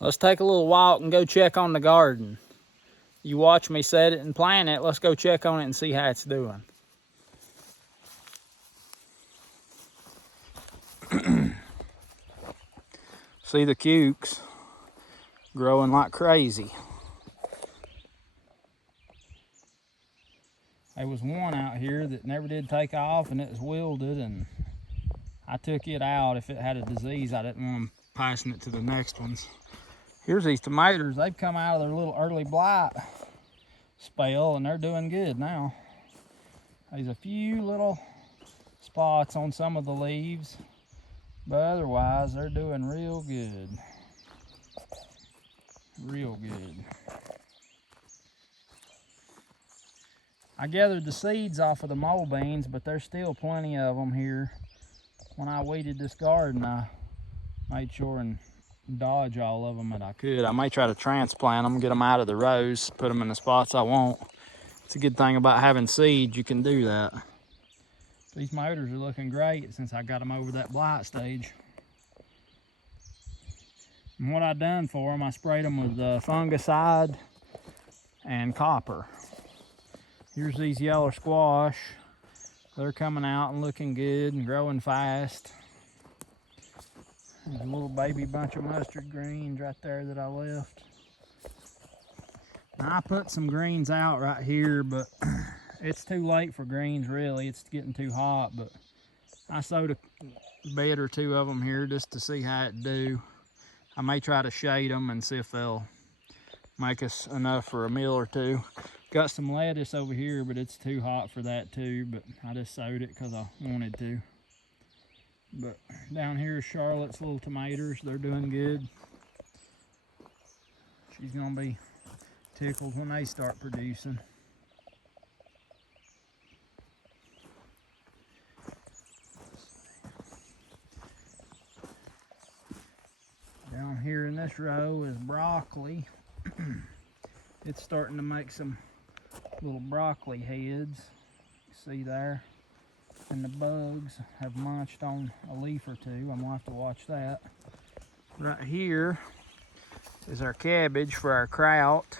Let's take a little walk and go check on the garden. You watch me set it and plant it. Let's go check on it and see how it's doing. See the cukes growing like crazy. There was one out here that never did take off, and it was wilted, and I took it out. If it had a disease, I didn't want them passing it to the next ones. Here's these tomatoes. They've come out of their little early blight spell, and they're doing good now. There's a few little spots on some of the leaves, but otherwise they're doing real good. Real good. I gathered the seeds off of the mole beans, but there's still plenty of them here. When I weeded this garden, I made sure and dodge all of them that I could. I may try to transplant them, get them out of the rows, put them in the spots I want. It's a good thing about having seeds, you can do that. These motors are looking great since I got them over that blight stage. And what I done for them, I sprayed them with fungicide and copper. Here's these yellow squash. They're coming out and looking good and growing fast. There's a little baby bunch of mustard greens right there that I left. Now, I put some greens out right here, but it's too late for greens really. It's getting too hot, but I sowed a bed or two of them here just to see how it do. I may try to shade them and see if they'll make us enough for a meal or two. Got some lettuce over here, but it's too hot for that too, but I just sowed it because I wanted to. But down here is Charlotte's little tomatoes. They're doing good. She's gonna be tickled when they start producing. Down here in this row is broccoli. It's starting to make some little broccoli heads. You see there? And the bugs have munched on a leaf or two. I'm gonna have to watch that. Right here is our cabbage for our kraut.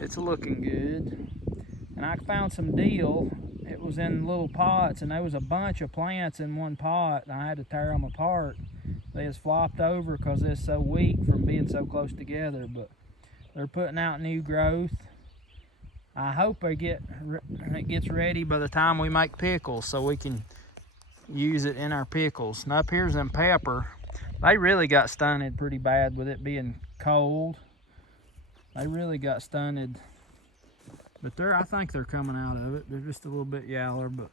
It's looking good. And I found some dill. It was in little pots, and there was a bunch of plants in one pot, and I had to tear them apart. They just flopped over because they're so weak from being so close together, but they're putting out new growth. I hope it gets ready by the time we make pickles so we can use it in our pickles. And up here's them pepper. They really got stunted pretty bad with it being cold. They really got stunted. But I think they're coming out of it. They're just a little bit yaller, but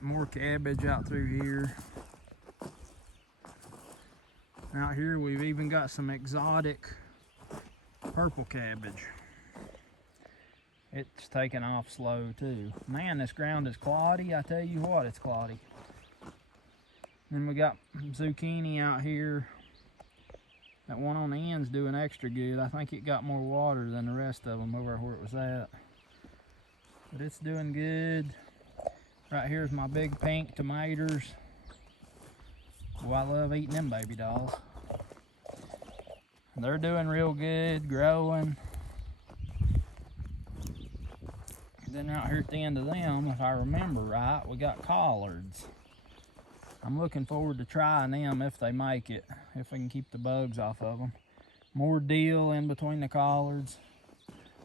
more cabbage out through here. Out here we've even got some exotic purple cabbage. It's taking off slow too. Man, this ground is cloddy. I tell you what, it's cloddy. Then we got zucchini out here. That one on the end's doing extra good. I think it got more water than the rest of them over where it was at. But it's doing good. Right here's my big pink tomatoes. Oh, I love eating them baby dolls. They're doing real good, growing. And then out here at the end of them, if I remember right, we got collards. I'm looking forward to trying them if they make it, if we can keep the bugs off of them. More dill in between the collards.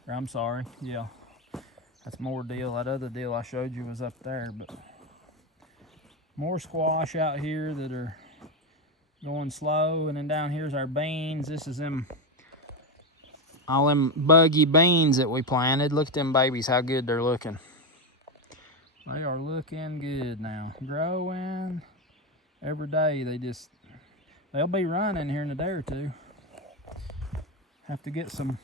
Or, I'm sorry, yeah, that's more dill. That other dill I showed you was up there, but more squash out here that are going slow. And then down here's our beans. This is all them buggy beans that we planted. Look at them babies, how good they're looking. They are looking good now. Growing every day. They'll be running here in a day or two. Have to get some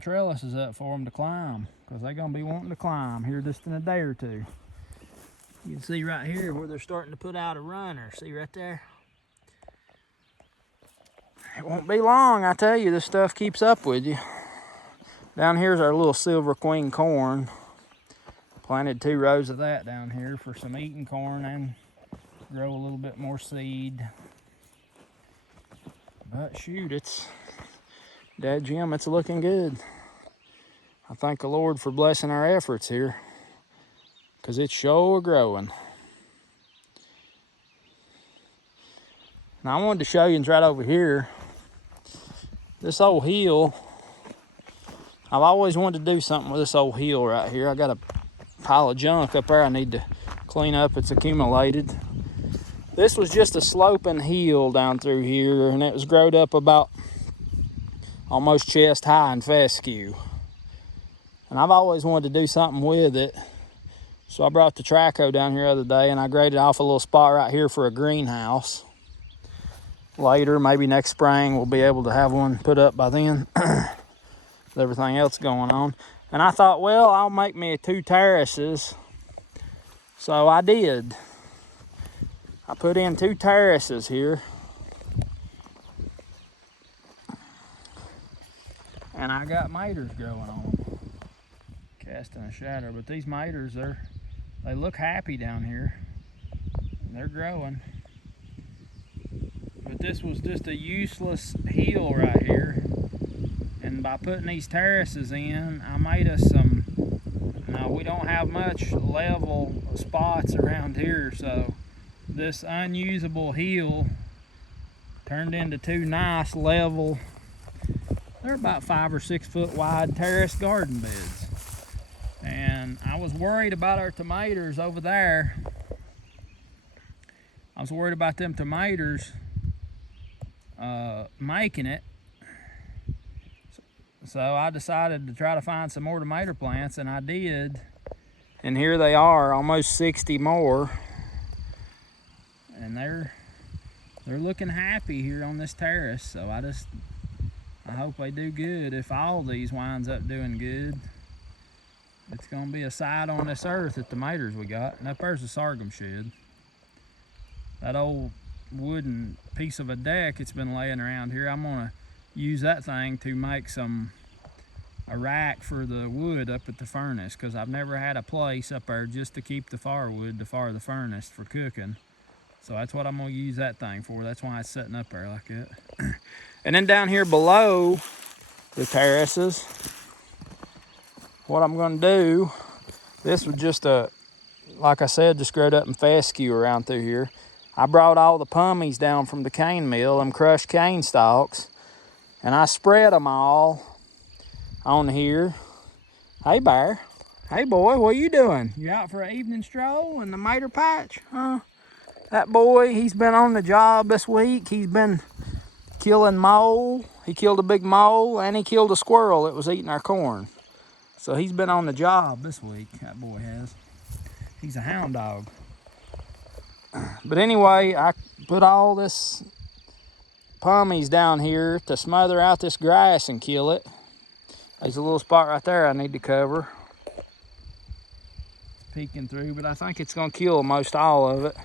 trellises up for them to climb, because they're gonna be wanting to climb here just in a day or two. You can see right here where they're starting to put out a runner. See right there? It won't be long, I tell you, this stuff keeps up with you. Down here's our little silver queen corn. Planted 2 rows of that down here for some eating corn and grow a little bit more seed. But shoot, dadgum, it's looking good. I thank the Lord for blessing our efforts here, because it's sure growing. Now I wanted to show you right over here, this old hill. I've always wanted to do something with this old hill right here. I got a pile of junk up there I need to clean up. It's accumulated. This was just a sloping hill down through here, and it was growed up about almost chest high in fescue. And I've always wanted to do something with it. So I brought the traco down here the other day, and I graded off a little spot right here for a greenhouse. Later, maybe next spring, we'll be able to have one put up by then. With everything else going on. And I thought, well, I'll make me 2 terraces. So I did. I put in 2 terraces here. And I got maters growing on them. Casting a shadow. But these maters, they look happy down here. They're growing. But this was just a useless hill right here. And by putting these terraces in, I made us some, now we don't have much level spots around here, so this unusable hill turned into 2 nice level, they're about 5 or 6 foot wide terrace garden beds. And I was worried about our tomatoes over there. I was worried about them tomatoes making it. So I decided to try to find some more tomato plants, and I did. And here they are, almost 60 more. And they're looking happy here on this terrace. So I hope they do good. If all these winds up doing good, it's gonna be a sight on this earth, the tomatoes we got. And up there's a sorghum shed. That old wooden piece of a deck it's been laying around here, I'm gonna use that thing to make a rack for the wood up at the furnace, because I've never had a place up there just to keep the firewood to fire the furnace for cooking. So that's what I'm gonna use that thing for. That's why it's sitting up there like that. And then down here below the terraces, what I'm gonna do, this was just like I said, just growed up in fescue around through here. I brought all the pummies down from the cane mill, them crushed cane stalks, and I spread them all on here. Hey, Bear. Hey, boy, what are you doing? You out for an evening stroll in the mater patch, huh? That boy, he's been on the job this week. He's been killing mole. He killed a big mole, and he killed a squirrel that was eating our corn. So he's been on the job this week, that boy has. He's a hound dog. But anyway, I put all this pummies down here to smother out this grass and kill it. There's a little spot right there I need to cover. It's peeking through, but I think it's gonna kill most all of it.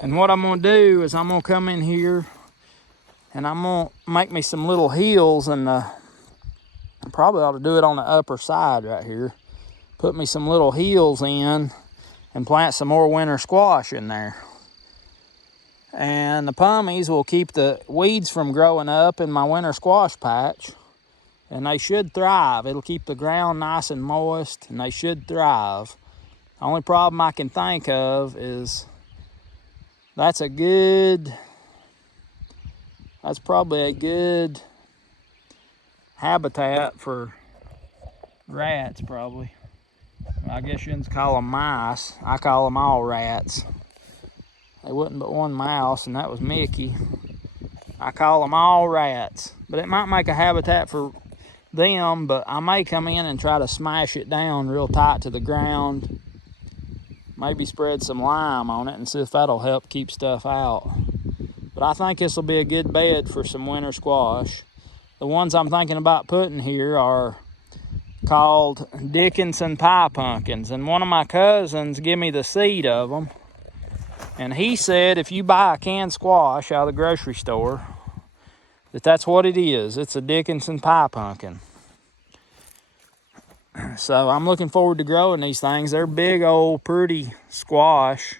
And what I'm gonna do is I'm gonna come in here and I'm gonna make me some little hills, and I probably ought to do it on the upper side right here. Put me some little hills in and plant some more winter squash in there. And the pummies will keep the weeds from growing up in my winter squash patch. And they should thrive. It'll keep the ground nice and moist, and they should thrive. The only problem I can think of is that's probably a good habitat for rats, probably. I guess you didn't call them mice. I call them all rats. There wasn't but one mouse, and that was Mickey. I call them all rats. But it might make a habitat for them, but I may come in and try to smash it down real tight to the ground. Maybe spread some lime on it and see if that'll help keep stuff out. But I think this will be a good bed for some winter squash. The ones I'm thinking about putting here are called Dickinson pie pumpkins, and one of my cousins gave me the seed of them. And he said if you buy a canned squash out of the grocery store, that's what it is. It's a Dickinson pie pumpkin. So I'm looking forward to growing these things. They're big old pretty squash.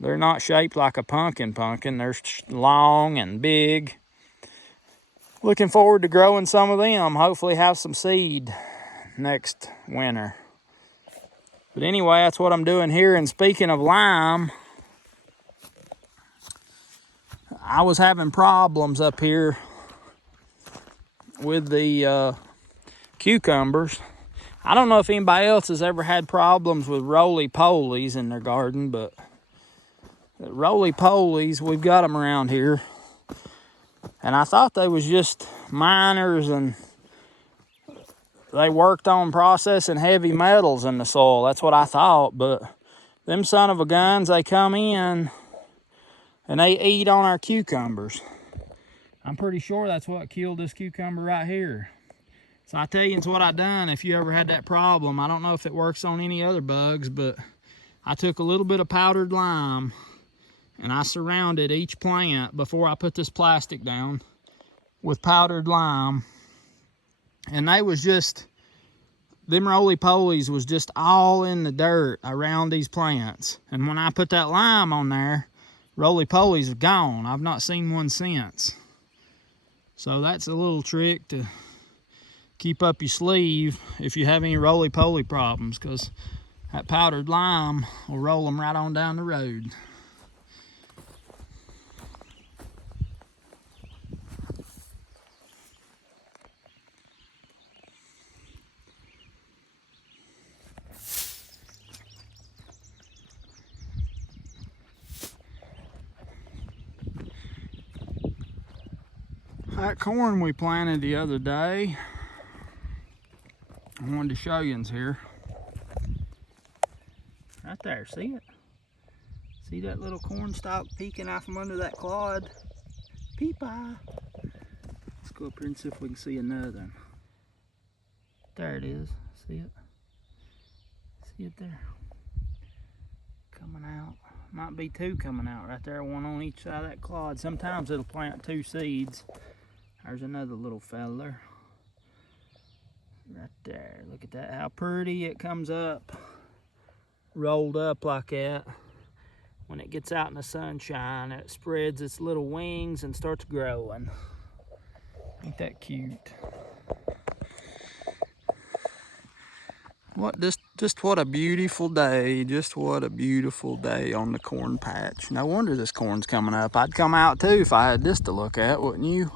They're not shaped like a pumpkin. They're long and big. Looking forward to growing some of them. Hopefully have some seed next winter. But anyway, that's what I'm doing here. And speaking of lime, I was having problems up here with the cucumbers. I don't know if anybody else has ever had problems with roly-polies in their garden, but roly-polies, we've got them around here. And I thought they was just miners and they worked on processing heavy metals in the soil. That's what I thought, but them son of a guns, they come in and they eat on our cucumbers. I'm pretty sure that's what killed this cucumber right here. So I tell you, it's what I done if you ever had that problem. I don't know if it works on any other bugs, but I took a little bit of powdered lime and I surrounded each plant before I put this plastic down with powdered lime. And they was just, them roly-polies was just all in the dirt around these plants. And when I put that lime on there, roly-polies are gone. I've not seen one since. So that's a little trick to keep up your sleeve if you have any roly-poly problems, because that powdered lime will roll them right on down the road. That corn we planted the other day, I wanted to show you here. Right there, see it? See that little corn stalk peeking out from under that clod? Peep-eye. Let's go up here and see if we can see another one. There it is. See it? See it there? Coming out. Might be two coming out right there, one on each side of that clod. Sometimes it'll plant two seeds. There's another little feller. Right there. Look at that, how pretty it comes up. Rolled up like that. When it gets out in the sunshine, it spreads its little wings and starts growing. Ain't that cute? Just what a beautiful day. Just what a beautiful day on the corn patch. No wonder this corn's coming up. I'd come out too if I had this to look at, wouldn't you?